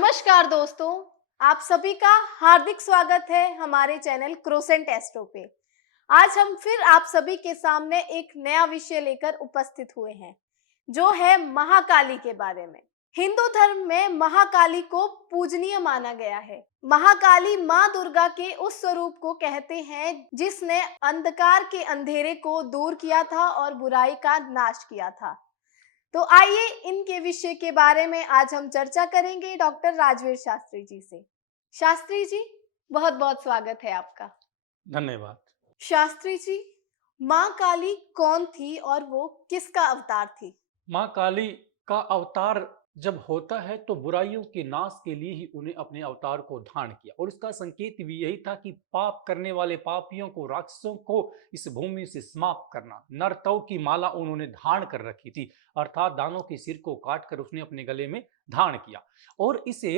नमस्कार दोस्तों, आप सभी का हार्दिक स्वागत है हमारे चैनल क्रोसेंट एस्ट्रो पे। आज हम फिर आप सभी के सामने एक नया विषय लेकर उपस्थित हुए हैं, जो है महाकाली के बारे में। हिंदू धर्म में महाकाली को पूजनीय माना गया है। महाकाली माँ दुर्गा के उस स्वरूप को कहते हैं जिसने अंधकार के अंधेरे को दूर किया था और बुराई का नाश किया था। तो आइए इनके विषय के बारे में आज हम चर्चा करेंगे डॉक्टर राजवीर शास्त्री जी से। शास्त्री जी, बहुत बहुत स्वागत है आपका। धन्यवाद। शास्त्री जी, माँ काली कौन थी और वो किसका अवतार थी? माँ काली का अवतार जब होता है तो बुराइयों के नाश के लिए ही उन्हें अपने अवतार को धारण किया और इसका संकेत भी यही था कि पाप करने वाले पापियों को, राक्षसों को इस भूमि से समाप्त करना। नरतव की माला उन्होंने धारण कर रखी थी, अर्थात दानों के सिर को काट कर उसने अपने गले में धारण किया और इसे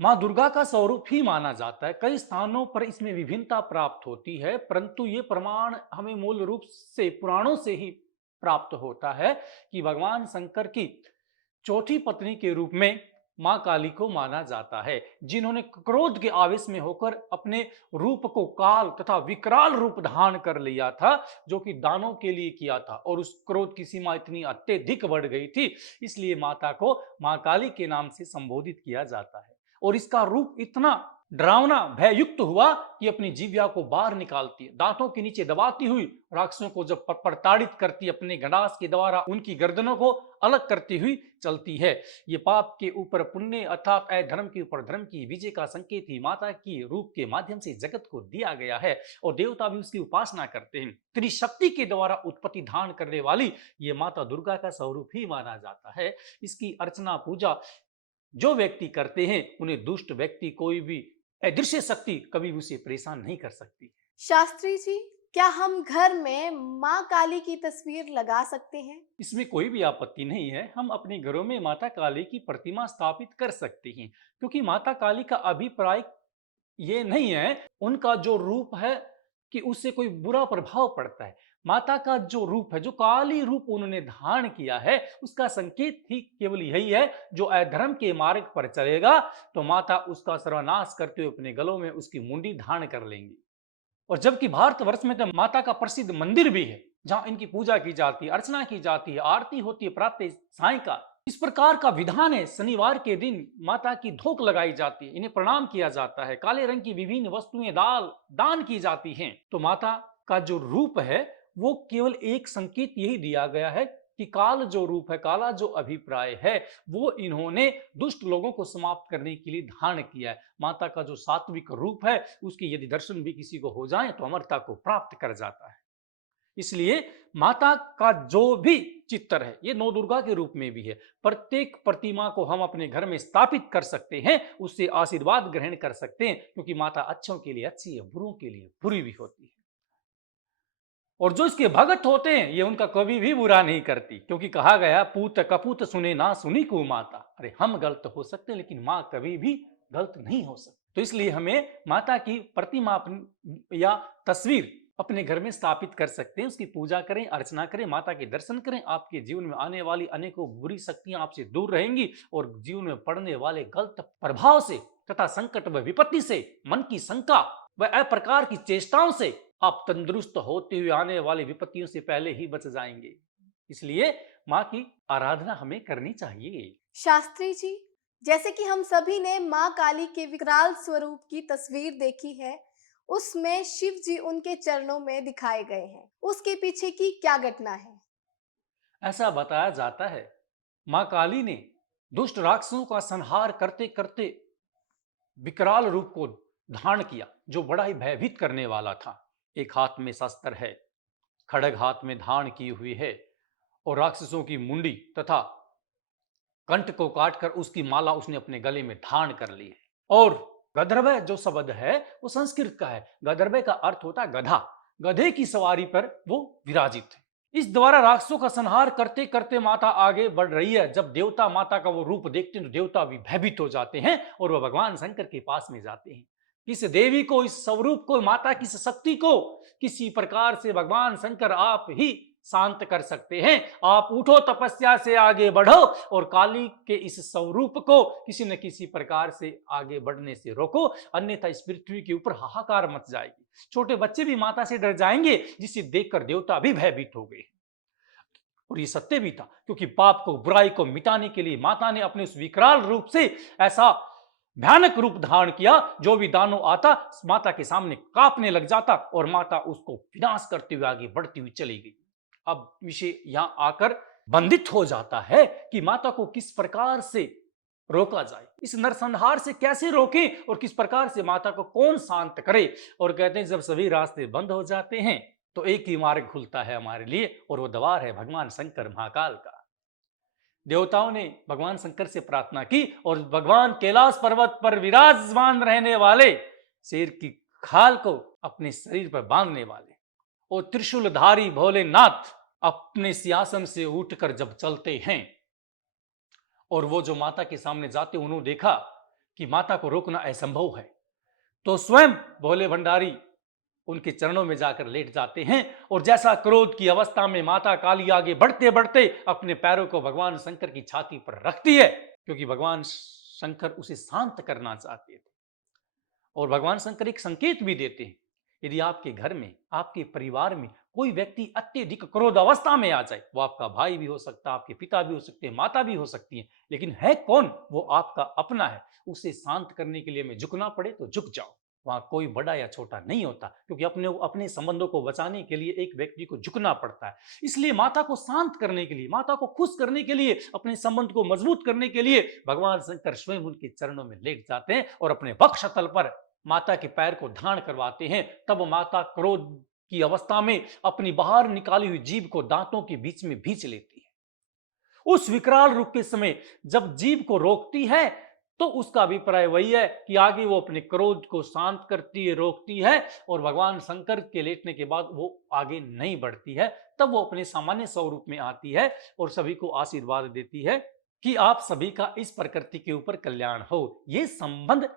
माँ दुर्गा का स्वरूप ही माना जाता है। कई स्थानों पर इसमें विभिन्नता प्राप्त होती है, परंतु ये प्रमाण हमें मूल रूप से पुराणों से ही प्राप्त होता है कि भगवान शंकर की चौथी पत्नी के रूप में माँ काली को माना जाता है, जिन्होंने क्रोध के आवेश में होकर अपने रूप को काल तथा विकराल रूप धारण कर लिया था, जो कि दानों के लिए किया था। और उस क्रोध की सीमा इतनी अत्यधिक बढ़ गई थी, इसलिए माता को माँ काली के नाम से संबोधित किया जाता है। और इसका रूप इतना डरावना, भययुक्त हुआ कि अपनी जीव्या को बाहर निकालती है, दांतों के नीचे दबाती हुई राक्षसों को जब प्रताड़ित करती, अपने गणास के द्वारा उनकी गर्दनों को अलग करती हुई चलती है। ये पाप के ऊपर पुण्य अर्थात अधर्म के ऊपर धर्म की विजय का संकेत ही माता की रूप के माध्यम से जगत को दिया गया है और देवता भी उसकी उपासना करते हैं। त्रिशक्ति के द्वारा उत्पत्ति धारण करने वाली ये माता दुर्गा का स्वरूप ही माना जाता है। इसकी अर्चना पूजा जो व्यक्ति करते हैं, उन्हें दुष्ट व्यक्ति, कोई भी अदृश्य शक्ति कभी उसे परेशान नहीं कर सकती। शास्त्री जी, क्या हम घर में माँ काली की तस्वीर लगा सकते हैं? इसमें कोई भी आपत्ति नहीं है, हम अपने घरों में माता काली की प्रतिमा स्थापित कर सकते हैं, क्योंकि माता काली का अभिप्राय ये नहीं है उनका जो रूप है कि उससे कोई बुरा प्रभाव पड़ता है। माता का जो रूप है, जो काली रूप उन्होंने धारण किया है, उसका संकेत ही केवल यही है, जो अधर्म के मार्ग पर चलेगा तो माता उसका सर्वनाश करते हुए अपने गलों में उसकी मुंडी धारण कर लेंगी। और जबकि भारतवर्ष में तो माता का प्रसिद्ध मंदिर भी है, जहां इनकी पूजा की जाती है, अर्चना की जाती है, आरती होती है प्रातः सायंकाल। इस प्रकार का विधान है। शनिवार के दिन माता की धोक लगाई जाती है, इन्हें प्रणाम किया जाता है, काले रंग की विभिन्न वस्तुएं दान की जाती हैं। तो माता का जो रूप है वो केवल एक संकेत यही दिया गया है कि काल जो रूप है, काला जो अभिप्राय है, वो इन्होंने दुष्ट लोगों को समाप्त करने के लिए धारण किया है। माता का जो सात्विक रूप है, उसके यदि दर्शन भी किसी को हो जाए तो अमरता को प्राप्त कर जाता है। इसलिए माता का जो भी चित्र है, ये नौ दुर्गा के रूप में भी है। प्रत्येक प्रतिमा को हम अपने घर में स्थापित कर सकते हैं, उससे आशीर्वाद ग्रहण कर सकते हैं, क्योंकि माता अच्छों के लिए अच्छी है, बुरों के लिए बुरी भी होती है। और जो इसके भगत होते हैं, ये उनका कभी भी बुरा नहीं करती, क्योंकि कहा गया पूत कपूत सुने ना सुनी को माता। अरे हम गलत हो सकते हैं, लेकिन माँ कभी भी गलत नहीं हो सकती। तो इसलिए हमें माता की प्रतिमा या तस्वीर अपने घर में स्थापित कर सकते हैं, उसकी पूजा करें, अर्चना करें, माता के दर्शन करें। आपके जीवन में आने वाली अनेकों बुरी शक्तियां आपसे दूर रहेंगी और जीवन में पड़ने वाले गलत प्रभाव से तथा संकट व विपत्ति से, मन की शंका व अप्रकार की चेष्टाओं से आप तंदुरुस्त होते हुए आने वाली विपत्तियों से पहले ही बच जाएंगे। इसलिए माँ की आराधना हमें करनी चाहिए। शास्त्री जी, जैसे कि हम सभी ने माँ काली के विकराल स्वरूप की तस्वीर देखी है, उसमें शिव जी उनके चरणों में दिखाए गए हैं। उसके पीछे की क्या घटना है? ऐसा बताया जाता है, माँ काली ने दुष्ट राक्षसों का संहार करते करते विकराल रूप को धारण किया, जो बड़ा ही भयभीत करने वाला था। एक हाथ में शस्त्र है, खड़ग हाथ में धारण की हुई है और राक्षसों की मुंडी तथा कंठ को काटकर उसकी माला उसने अपने गले में धारण कर ली है। और गदर्भ जो शब्द है वो संस्कृत का है। गदर्भ का अर्थ होता है गधा, गधे की सवारी पर वो विराजित है। इस द्वारा राक्षसों का संहार करते करते माता आगे बढ़ रही है। जब देवता माता का वो रूप देखते हैं तो देवता भी भयभीत हो जाते हैं और वह भगवान शंकर के पास में जाते हैं। इस देवी को, इस स्वरूप को, माता की शक्ति को किसी प्रकार से भगवान शंकर आप ही शांत कर सकते हैं। आप उठो, तपस्या से आगे बढ़ो और काली के इस स्वरूप को किसी न किसी प्रकार से आगे बढ़ने से रोको, अन्यथा इस पृथ्वी के ऊपर हाहाकार मच जाएगी। छोटे बच्चे भी माता से डर जाएंगे, जिसे देखकर देवता भी भयभीत हो गए। और ये सत्य भी था, क्योंकि पाप को, बुराई को मिटाने के लिए माता ने अपने उस विकराल रूप से ऐसा भयानक रूप धारण किया, जो भी दानव आता माता के सामने कांपने लग जाता और माता उसको विनाश करते हुए आगे बढ़ती हुई चली गई। अब विषय यहां आकर बंधित हो जाता है कि माता को किस प्रकार से रोका जाए, इस नरसंहार से कैसे रोके और किस प्रकार से माता को कौन शांत करे। और कहते हैं जब सभी रास्ते बंद हो जाते हैं तो एक ही मार्ग खुलता है हमारे लिए, और वो द्वार है भगवान शंकर महाकाल का। देवताओं ने भगवान शंकर से प्रार्थना की और भगवान कैलाश पर्वत पर विराजमान रहने वाले शेर की खाल को अपने शरीर पर बांधने वाले और त्रिशूलधारी भोलेनाथ अपने सिंहासन से उठकर जब चलते हैं और वो जो माता के सामने जाते, उन्होंने देखा कि माता को रोकना असंभव है, तो स्वयं भोले भंडारी उनके चरणों में जाकर लेट जाते हैं। और जैसा क्रोध की अवस्था में माता काली आगे बढ़ते बढ़ते अपने पैरों को भगवान शंकर की छाती पर रखती है, क्योंकि भगवान शंकर उसे शांत करना चाहते थे। और भगवान शंकर एक संकेत भी देते हैं, यदि आपके घर में, आपके परिवार में कोई व्यक्ति अत्यधिक क्रोध अवस्था में आ जाए, वो आपका भाई भी हो सकता है, आपके पिता भी हो सकते हैं, माता भी हो सकती है, लेकिन है कौन, वो आपका अपना है, उसे शांत करने के लिए हमें झुकना पड़े तो झुक जाओ। वहां कोई बड़ा या छोटा नहीं होता, क्योंकि अपने संबंधों को बचाने के लिए एक व्यक्ति को झुकना पड़ता है। इसलिए माता को शांत करने के लिए, माता को खुश करने के लिए, अपने संबंध को मजबूत करने के लिए भगवान शंकर स्वयं उनके चरणों में लेट जाते हैं और अपने वक्षस्थल पर माता के पैर को धारण करवाते हैं। तब माता क्रोध की अवस्था में अपनी बाहर निकाली हुई जीभ को दांतों के बीच में भींच लेती है। उस विकराल रूप के समय जब जीभ को रोकती है तो उसका अभिप्राय वही है कि आगे वो अपने क्रोध को शांत करती है, रोकती है, और भगवान शंकर के लेटने के बाद वो आगे नहीं बढ़ती है। तब वो अपने सामान्य स्वरूप में आती है और सभी को आशीर्वाद देती है कि आप सभी का इस प्रकृति के ऊपर कल्याण हो। ये संबंध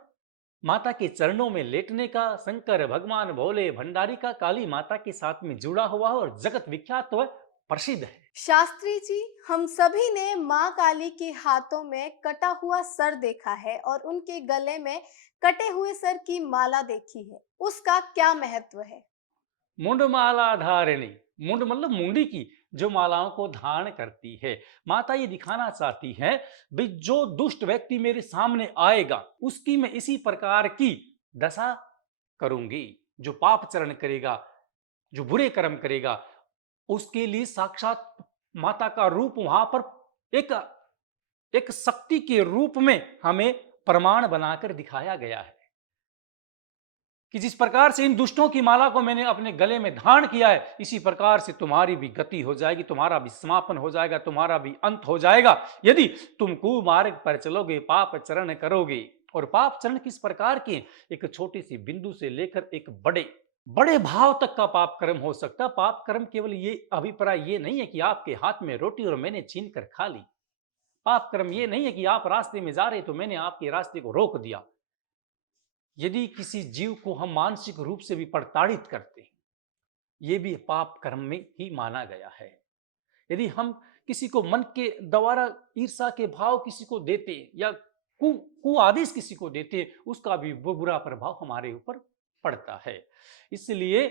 माता के चरणों में लेटने का शंकर भगवान भोले भंडारी का काली माता के साथ में जुड़ा हुआ है और जगत विख्यात व प्रसिद्ध है। शास्त्री जी, हम सभी ने माँ काली के हाथों में कटा हुआ सर देखा है और उनके गले में कटे हुए सर की माला देखी है, उसका क्या महत्व है? मुंड माला धारिणी, मुंड मतलब मुंडी की, जो मालाओं को धारण करती है। माता ये दिखाना चाहती है भाई जो दुष्ट व्यक्ति मेरे सामने आएगा उसकी मैं इसी प्रकार की दशा करूंगी। जो पाप चरण करेगा, जो बुरे कर्म करेगा, उसके लिए साक्षात माता का रूप वहां पर एक एक शक्ति के रूप में हमें प्रमाण बनाकर दिखाया गया है कि जिस प्रकार से इन दुष्टों की माला को मैंने अपने गले में धारण किया है, इसी प्रकार से तुम्हारी भी गति हो जाएगी, तुम्हारा भी समापन हो जाएगा, तुम्हारा भी अंत हो जाएगा यदि तुम कुमार्ग पर चलोगे, पाप चरण करोगे। और पाप चरण किस प्रकार के? एक छोटी सी बिंदु से लेकर एक बड़े बड़े भाव तक का पाप कर्म हो सकता है। पाप कर्म केवल ये अभिप्राय ये नहीं है कि आपके हाथ में रोटी और मैंने छीन कर खा ली। पाप कर्म ये नहीं है कि आप रास्ते में जा रहे तो मैंने आपके रास्ते को रोक दिया। यदि किसी जीव को हम मानसिक रूप से भी प्रताड़ित करते हैं, ये भी पाप कर्म में ही माना गया है। यदि हम किसी को मन के द्वारा ईर्षा के भाव किसी को देते या कु आदेश किसी को देते, उसका भी बुरा प्रभाव हमारे ऊपर पड़ता है। इसलिए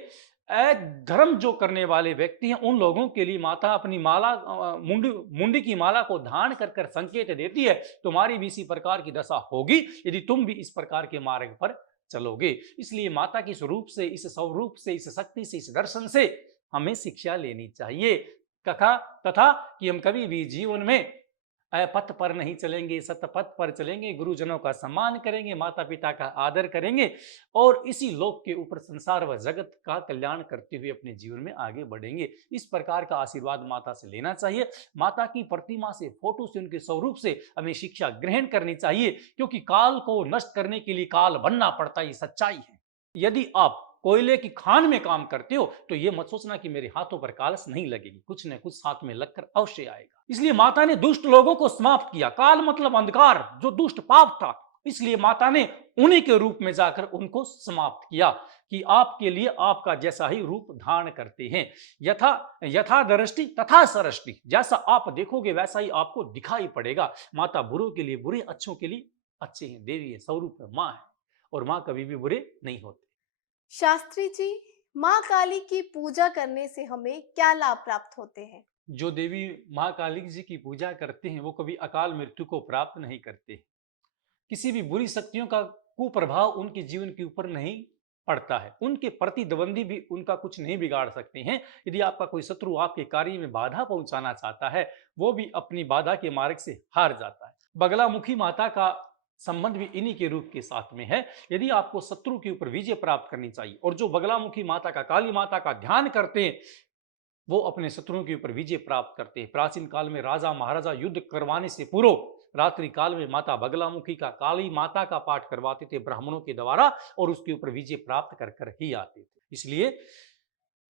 धर्म जो करने वाले व्यक्ति हैं, उन लोगों के लिए माता अपनी माला, मुंडी की माला को धारण कर कर संकेत देती है, तुम्हारी भी इसी प्रकार की दशा होगी यदि तुम भी इस प्रकार के मार्ग पर चलोगे। इसलिए माता के स्वरूप से, इस स्वरूप से, इस शक्ति से, इस दर्शन से हमें शिक्षा लेनी चाहिए तथा कि हम कभी भी जीवन में पथ पर नहीं चलेंगे, सतपथ पर चलेंगे, गुरुजनों का सम्मान करेंगे, माता पिता का आदर करेंगे और इसी लोक के ऊपर संसार व जगत का कल्याण करते हुए अपने जीवन में आगे बढ़ेंगे। इस प्रकार का आशीर्वाद माता से लेना चाहिए। माता की प्रतिमा से, फोटो से, उनके स्वरूप से हमें शिक्षा ग्रहण करनी चाहिए, क्योंकि काल को नष्ट करने के लिए काल बनना पड़ता है, ये सच्चाई है। यदि आप कोयले की खान में काम करते हो तो ये मत सोचना कि मेरे हाथों पर कालस नहीं लगेगी, कुछ न कुछ साथ में लगकर अवश्य आएगा। इसलिए माता ने दुष्ट लोगों को समाप्त किया। काल मतलब अंधकार, जो दुष्ट पाप था इसलिए माता ने उन्हीं के रूप में जाकर उनको समाप्त किया कि आपके लिए आपका जैसा ही रूप धारण करते हैं। यथा यथा दृष्टि तथा सरष्टि, जैसा आप देखोगे वैसा ही आपको दिखाई पड़ेगा। माता बुरों के लिए बुरे, अच्छों के लिए अच्छे हैं। देवी है, स्वरूप है, माँ है, और माँ कभी भी बुरे नहीं होते। शास्त्री जी, माँ काली की पूजा करने से हमें क्या लाभ प्राप्त होते हैं? जो देवी माँ काली जी की पूजा करते हैं वो कभी अकाल मृत्यु को प्राप्त नहीं करते। किसी भी बुरी शक्तियों का कुप्रभाव उनके जीवन के ऊपर नहीं पड़ता है। उनके प्रतिद्वंदी भी उनका कुछ नहीं बिगाड़ सकते हैं। यदि आपका कोई शत्रु आपके कार्य में बाधा पहुंचाना चाहता है, वो भी अपनी बाधा के मार्ग से हार जाता है। बगलामुखी माता का संबंध भी इन्हीं के रूप के साथ में है। यदि आपको शत्रु के ऊपर विजय प्राप्त करनी चाहिए, और जो बगलामुखी माता का, काली माता का ध्यान करते हैं, वो अपने शत्रुओं के ऊपर विजय प्राप्त करते हैं। प्राचीन काल में राजा महाराजा युद्ध करवाने से पूर्व रात्रि काल में माता बगलामुखी का, काली माता का पाठ करवाते थे ब्राह्मणों के द्वारा, और उसके ऊपर विजय प्राप्त कर कर ही आते थे। इसलिए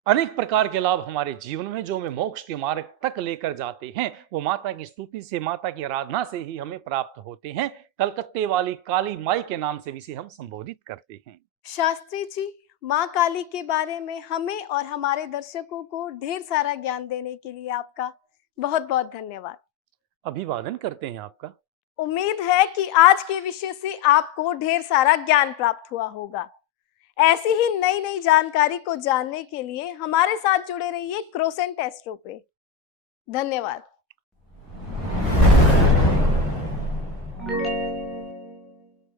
अनेक प्रकार के लाभ हमारे जीवन में जो हमें मोक्ष के मार्ग तक लेकर जाते हैं, वो माता की स्तुति से, माता की आराधना से ही हमें प्राप्त होते हैं। कलकत्ते वाली काली माई के नाम से भी इसे हम संबोधित करते हैं। शास्त्री जी, माँ काली के बारे में हमें और हमारे दर्शकों को ढेर सारा ज्ञान देने के लिए आपका बहुत बहुत धन्यवाद। अभिवादन करते हैं आपका। उम्मीद है कि आज के विषय से आपको ढेर सारा ज्ञान प्राप्त हुआ होगा। ऐसी ही नई नई जानकारी को जानने के लिए हमारे साथ जुड़े रहिए क्रोसेंट एस्ट्रो पे। धन्यवाद।